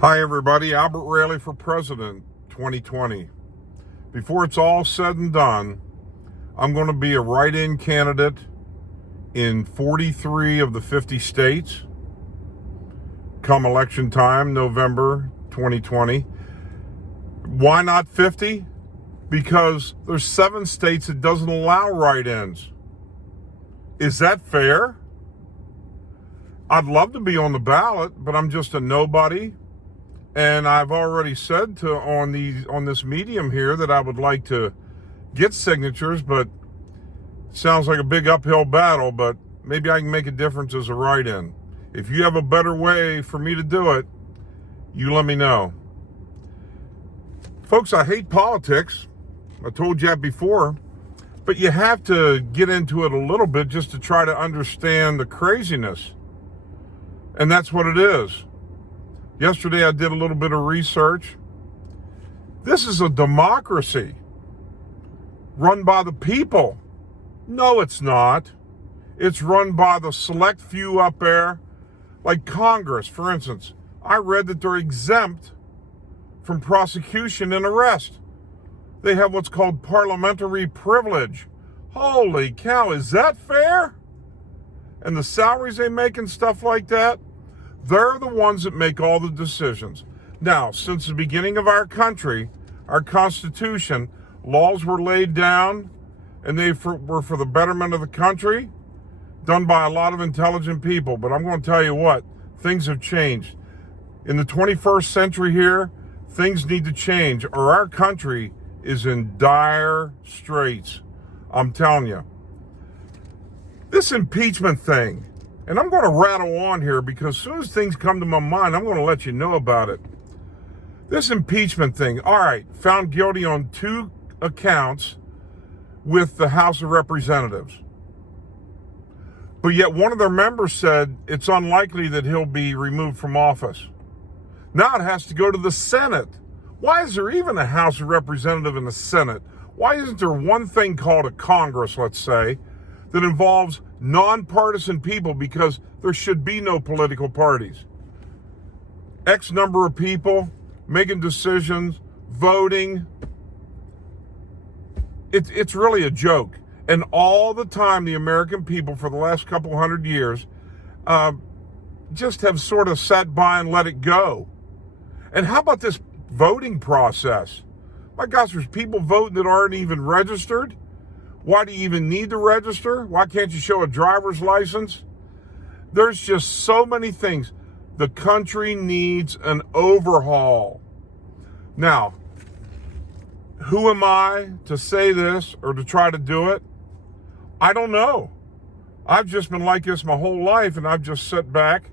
Hi everybody, Albert Raley for President 2020. Before it's all said and done, I'm going to be a write-in candidate in 43 of the 50 states come election time, November 2020. Why not 50? Because there's 7 states that doesn't allow write-ins. Is that fair? I'd love to be on the ballot, but I'm just a nobody. And I've already said on this medium here that I would like to get signatures, but it sounds like a big uphill battle, but maybe I can make a difference as a write-in. If you have a better way for me to do it, you let me know. Folks, I hate politics. I told you that before, but you have to get into it a little bit just to try to understand the craziness. And that's what it is. Yesterday, I did a little bit of research. This is a democracy run by the people. No, it's not. It's run by the select few up there, like Congress, for instance. I read that they're exempt from prosecution and arrest. They have what's called parliamentary privilege. Holy cow, is that fair? And the salaries they make and stuff like that? They're the ones that make all the decisions. Now, since the beginning of our country, our Constitution, laws were laid down, and they were for the betterment of the country, done by a lot of intelligent people. But I'm going to tell you what, things have changed. In the 21st century here, things need to change, or our country is in dire straits. I'm telling you. This impeachment thing, and I'm going to rattle on here because as soon as things come to my mind, I'm going to let you know about it. This impeachment thing, all right, found guilty on 2 accounts with the House of Representatives. But yet one of their members said it's unlikely that he'll be removed from office. Now it has to go to the Senate. Why is there even a House of Representatives and a Senate? Why isn't there one thing called a Congress, let's say, that involves nonpartisan people, because there should be no political parties. X number of people making decisions, voting. It's really a joke. And all the time, the American people for the last couple hundred years just have sort of sat by and let it go. And how about this voting process? My gosh, there's people voting that aren't even registered. Why do you even need to register? Why can't you show a driver's license? There's just so many things. The country needs an overhaul. Now, who am I to say this or to try to do it? I don't know. I've just been like this my whole life, and I've just sat back.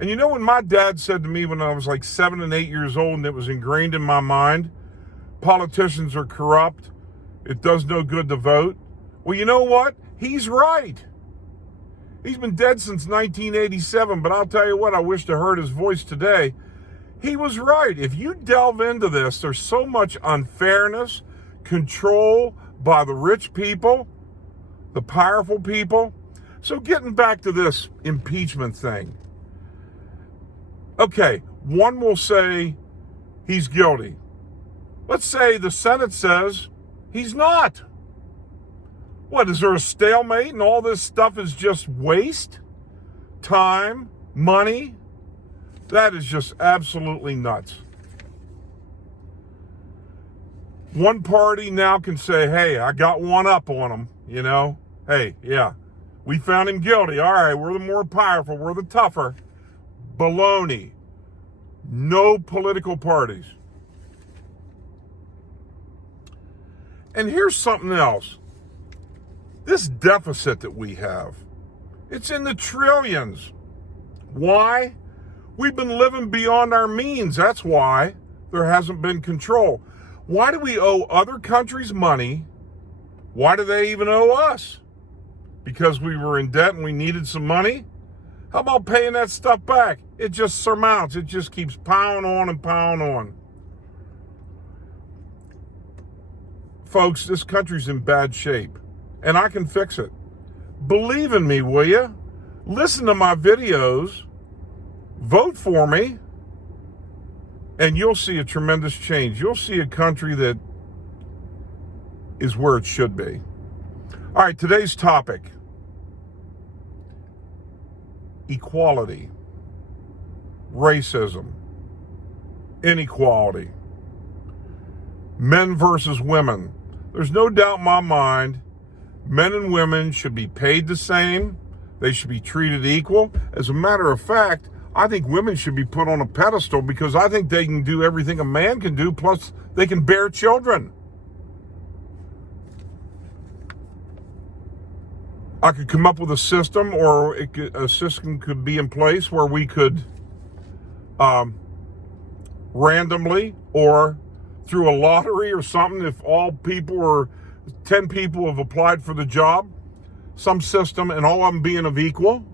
And you know, when my dad said to me when I was like 7 and 8 years old, and it was ingrained in my mind, politicians are corrupt. It does no good to vote. Well, you know what? He's right. He's been dead since 1987, but I'll tell you what, I wish to heard his voice today. He was right. If you delve into this, there's so much unfairness, control by the rich people, the powerful people. So getting back to this impeachment thing. Okay, one will say he's guilty. Let's say the Senate says he's not. What, is there a stalemate and all this stuff is just waste? Time? Money? That is just absolutely nuts. One party now can say, hey, I got one up on him, you know? Hey, yeah, we found him guilty. All right, we're the more powerful, we're the tougher. Baloney. No political parties. And here's something else. This deficit that we have, it's in the trillions. Why? We've been living beyond our means. That's why there hasn't been control. Why do we owe other countries money? Why do they even owe us? Because we were in debt and we needed some money? How about paying that stuff back? It just surmounts. It just keeps piling on and piling on. Folks, this country's in bad shape. And I can fix it. Believe in me, will you? Listen to my videos. Vote for me. And you'll see a tremendous change. You'll see a country that is where it should be. All right, today's topic: equality, racism, inequality, men versus women. There's no doubt in my mind, men and women should be paid the same. They should be treated equal. As a matter of fact, I think women should be put on a pedestal because I think they can do everything a man can do, plus they can bear children. I could come up with a system, or a system could be in place where we could randomly or through a lottery or something, if all people or 10 people have applied for the job, some system, and all of them being of equal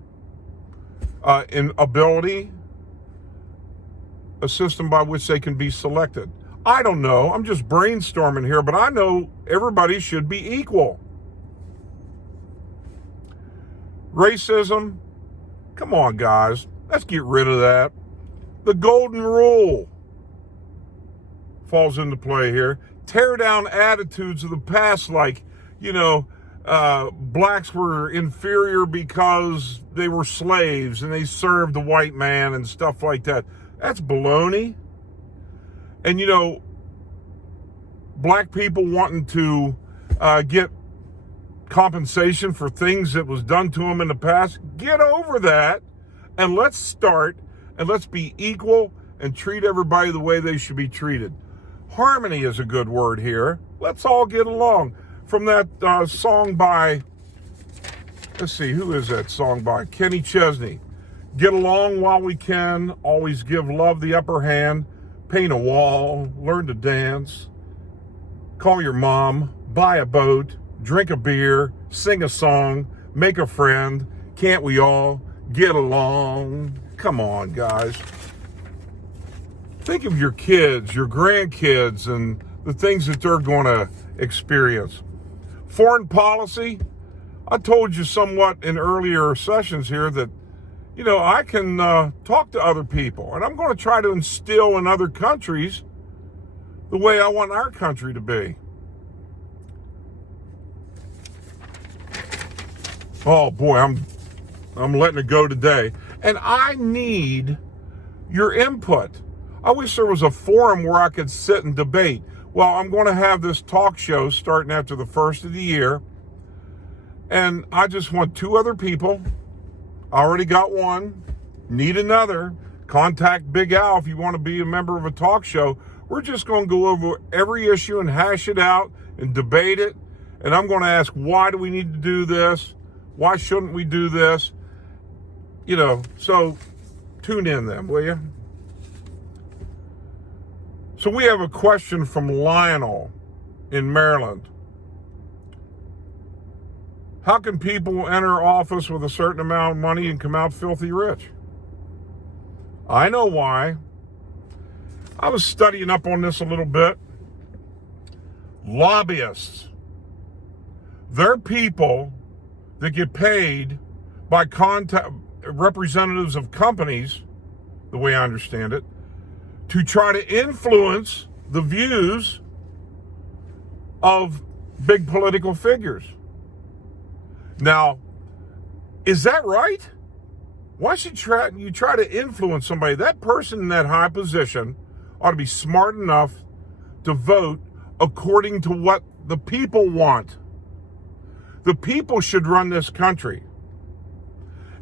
in ability, a system by which they can be selected. I don't know. I'm just brainstorming here, but I know everybody should be equal. Racism, come on, guys. Let's get rid of that. The golden rule falls into play here. Tear down attitudes of the past, like, blacks were inferior because they were slaves and they served the white man and stuff like that. That's baloney. And, black people wanting to get compensation for things that was done to them in the past, get over that, and let's start, and let's be equal and treat everybody the way they should be treated. Harmony is a good word here. Let's all get along. From that song by, let's see, who is that song by? Kenny Chesney. Get along while we can, always give love the upper hand, paint a wall, learn to dance, call your mom, buy a boat, drink a beer, sing a song, make a friend. Can't we all get along? Come on, guys. Think of your kids, your grandkids, and the things that they're going to experience. Foreign policy, I told you somewhat in earlier sessions here that, I can talk to other people, and I'm going to try to instill in other countries the way I want our country to be. Oh boy, I'm letting it go today. And I need your input. I wish there was a forum where I could sit and debate. Well, I'm going to have this talk show starting after the first of the year. And I just want 2 other people. I already got one. Need another. Contact Big Al if you want to be a member of a talk show. We're just going to go over every issue and hash it out and debate it. And I'm going to ask, why do we need to do this? Why shouldn't we do this? So tune in then, will you? So we have a question from Lionel in Maryland. How can people enter office with a certain amount of money and come out filthy rich? I know why. I was studying up on this a little bit. Lobbyists. They're people that get paid by representatives of companies, the way I understand it, to try to influence the views of big political figures. Now, is that right? Why should you try to influence somebody? That person in that high position ought to be smart enough to vote according to what the people want. The people should run this country.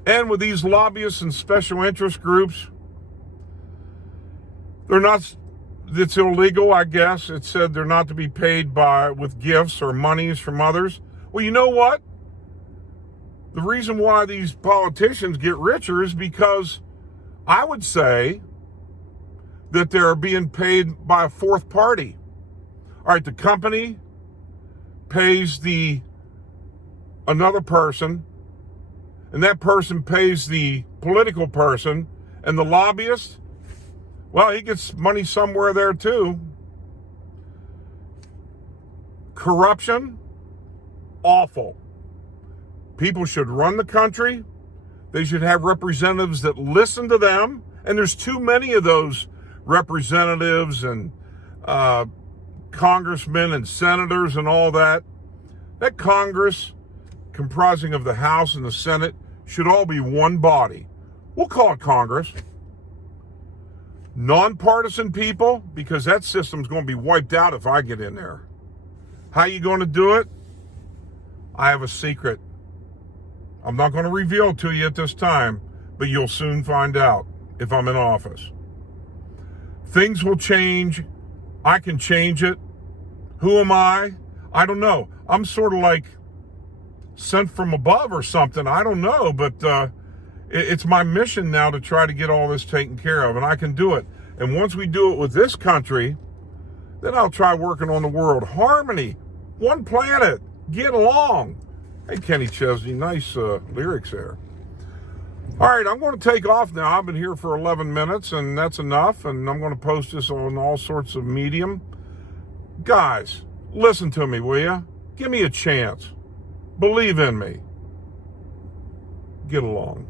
And with these lobbyists and special interest groups, it's illegal, I guess. It said they're not to be paid with gifts or monies from others. Well, you know what? The reason why these politicians get richer is because I would say that they're being paid by a fourth party. All right, the company pays another person, and that person pays the political person, and the lobbyist, well, he gets money somewhere there too. Corruption, awful. People should run the country. They should have representatives that listen to them. And there's too many of those representatives and congressmen and senators and all that, that Congress, comprising of the House and the Senate, should all be one body. We'll call it Congress. Nonpartisan people, because that system's going to be wiped out if I get in there. How you going to do it? I have a secret. I'm not going to reveal it to you at this time, but you'll soon find out if I'm in office. Things will change. I can change it. Who am I? I don't know. I'm sort of like sent from above or something. I don't know, but it's my mission now to try to get all this taken care of, and I can do it. And once we do it with this country, then I'll try working on the world. Harmony, one planet, get along. Hey, Kenny Chesney, nice lyrics there. All right, I'm going to take off now. I've been here for 11 minutes, and that's enough, and I'm going to post this on all sorts of medium. Guys, listen to me, will you? Give me a chance. Believe in me. Get along.